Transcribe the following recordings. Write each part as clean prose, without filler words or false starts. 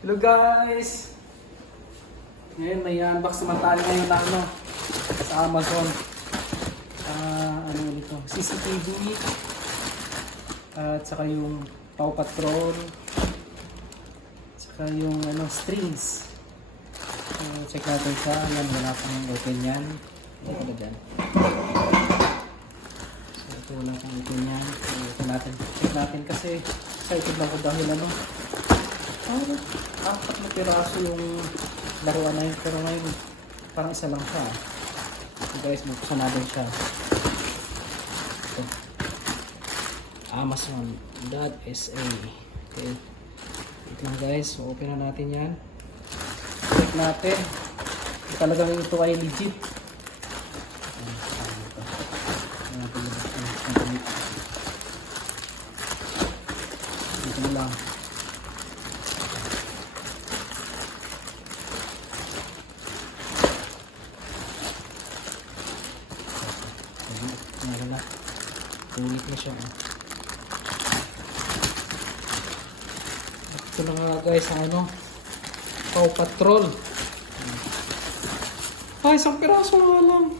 Hello guys! Ngayon may unbox naman tayo ngayon na sa Amazon. Ano dito? CCTV at saka yung Paw Patrol saka yung strings. Check natin siya. Yan, wala pang open yan. Ito na dyan. So ito wala pang open yan. So ito natin. Check natin kasi excited lang ko dahil apat na piraso yung laruan na yun, pero ngayon parang isa lang siya. So guys, buksan natin siya. Ito. Amazon.sa. Okay. Ito lang guys, so open na natin yan. Check natin kung talagang ito ay legit. Ito na lang. Ulit na siya. Ito na nga guys ang Paw Patrol. Ay, isang piraso nga lang.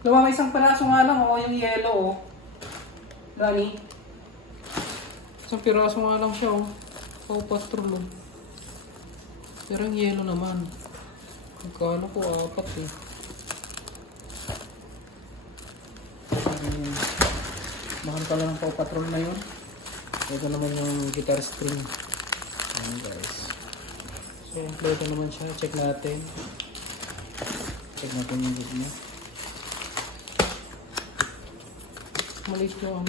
Gawa ka isang piraso nga lang. Yung yellow Lani. Isang piraso nga lang siya Paw Patrol Pero yung yellow naman. Magkano po? Apat mahal pala ng Paw Patrol na yun. Ito naman yung guitar string. Ayan guys. So ito naman siya. Check natin. Check natin yung video. Maliit yung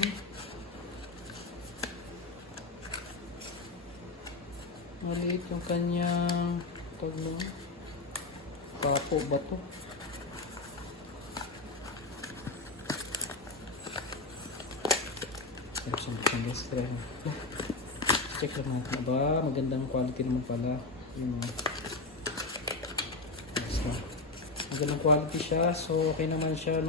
maliit yung kanyang kapo ba to? Check lang natin ba magandang quality naman pala yung magandang quality siya, so okay naman siya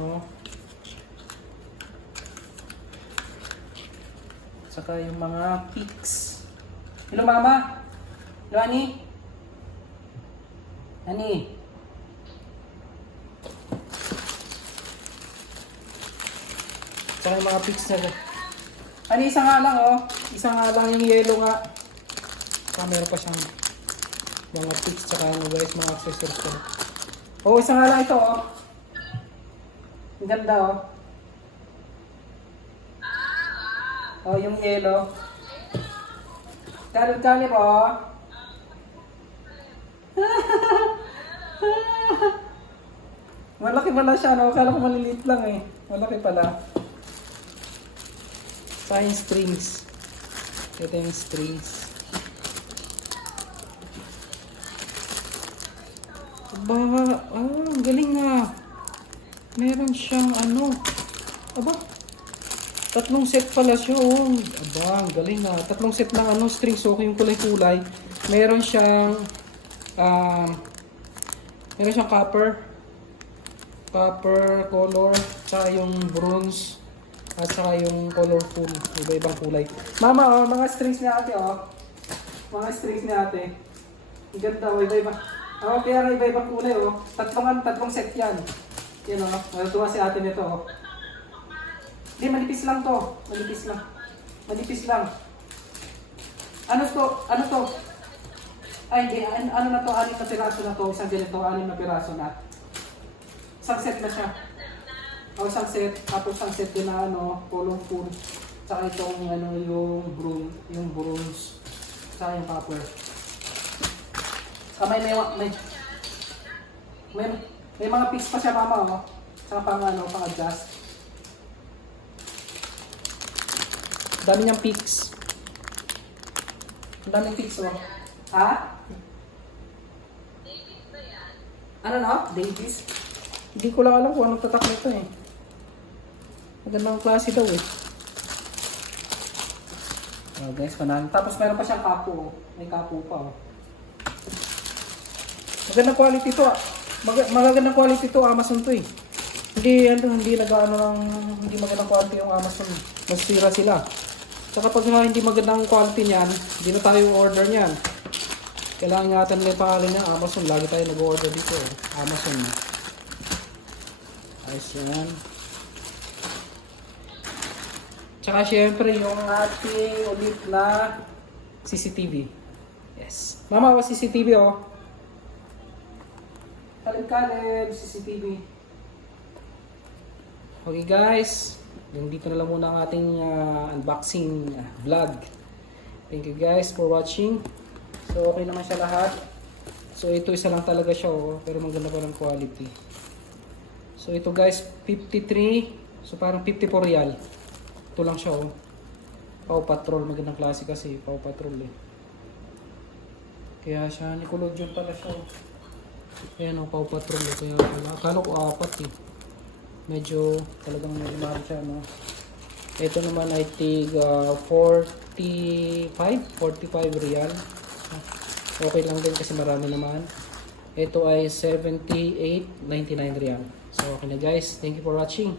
saka yung mga pics. Hello mama, hello Ani, saka yung mga pics na isa nga lang isa nga lang yung yellow nga. Saka meron pa siyang mga pics tsaka guys, mga accessories ko. Isa nga lang ito ang ganda yung yellow. Kali po. Malaki pala siya akala ko maliliit lang malaki pala. Yung strings. Ito yung strings. Ang galing nga. Meron siyang aba, 3 set pala siya ang galing nga. 3 set ng strings yung kulay-kulay. Meron siyang copper color, tsaka yung bronze, at saka yung colorful, iba-ibang kulay. Mama, mga strings ni ate mga strings ni ate. Ang ganda iba-iba. Kaya nga iba-ibang kulay tatlong set yan. Yan natuwa si ate nito Hindi, manipis lang to. Manipis lang. Ano to? Ay, hindi. Ano na to? 6 na piraso na to. Isang ganito, 6 na piraso na. Isang set na siya. Isang set, tapos isang set din na colorful, saka itong yung bronze, saka yung copper. Saka may mga pics pa siya mama saka pang adjust. Dami niyang pics. Ang daming pics Ha? Davis ba yan? Davis? Hindi ko lang alam kung anong tatak nito Magandang klase daw guys, panalo. Tapos meron pa siyang kapo May kapo pa Magandang quality to magandang quality to. Amazon to Hindi hindi magandang quality yung Amazon. Masira sila. Saka pag hindi magandang quality niyan, hindi na tayo order niyan. Kailangan ingatan nila yung pangalan niya, Amazon. Lagi tayo nag-order dito. Amazon. Ayos yan. Tsaka syempre yung ating ulit na CCTV. Yes. Mama, CCTV oh. Kalib-kalib, CCTV. Okay guys, yung dito na lang muna ang ating unboxing vlog. Thank you guys for watching. So okay naman siya lahat. So ito isa lang talaga siya oh, pero maganda pa ng quality. So ito guys, 53, so parang 54 real. Ito lang siya oh. Paw Patrol, magandang klase kasi, Paw Patrol eh. Kaya siya, Nickelodeon pala siya oh. Ayan oh, Paw Patrol eh. Kaya akala ko 4 eh. Medyo talagang mahal siya no. Ito naman ay tig 45 real. Okay lang din kasi marami naman. Ito ay 78.99 real. So okay na guys, thank you for watching.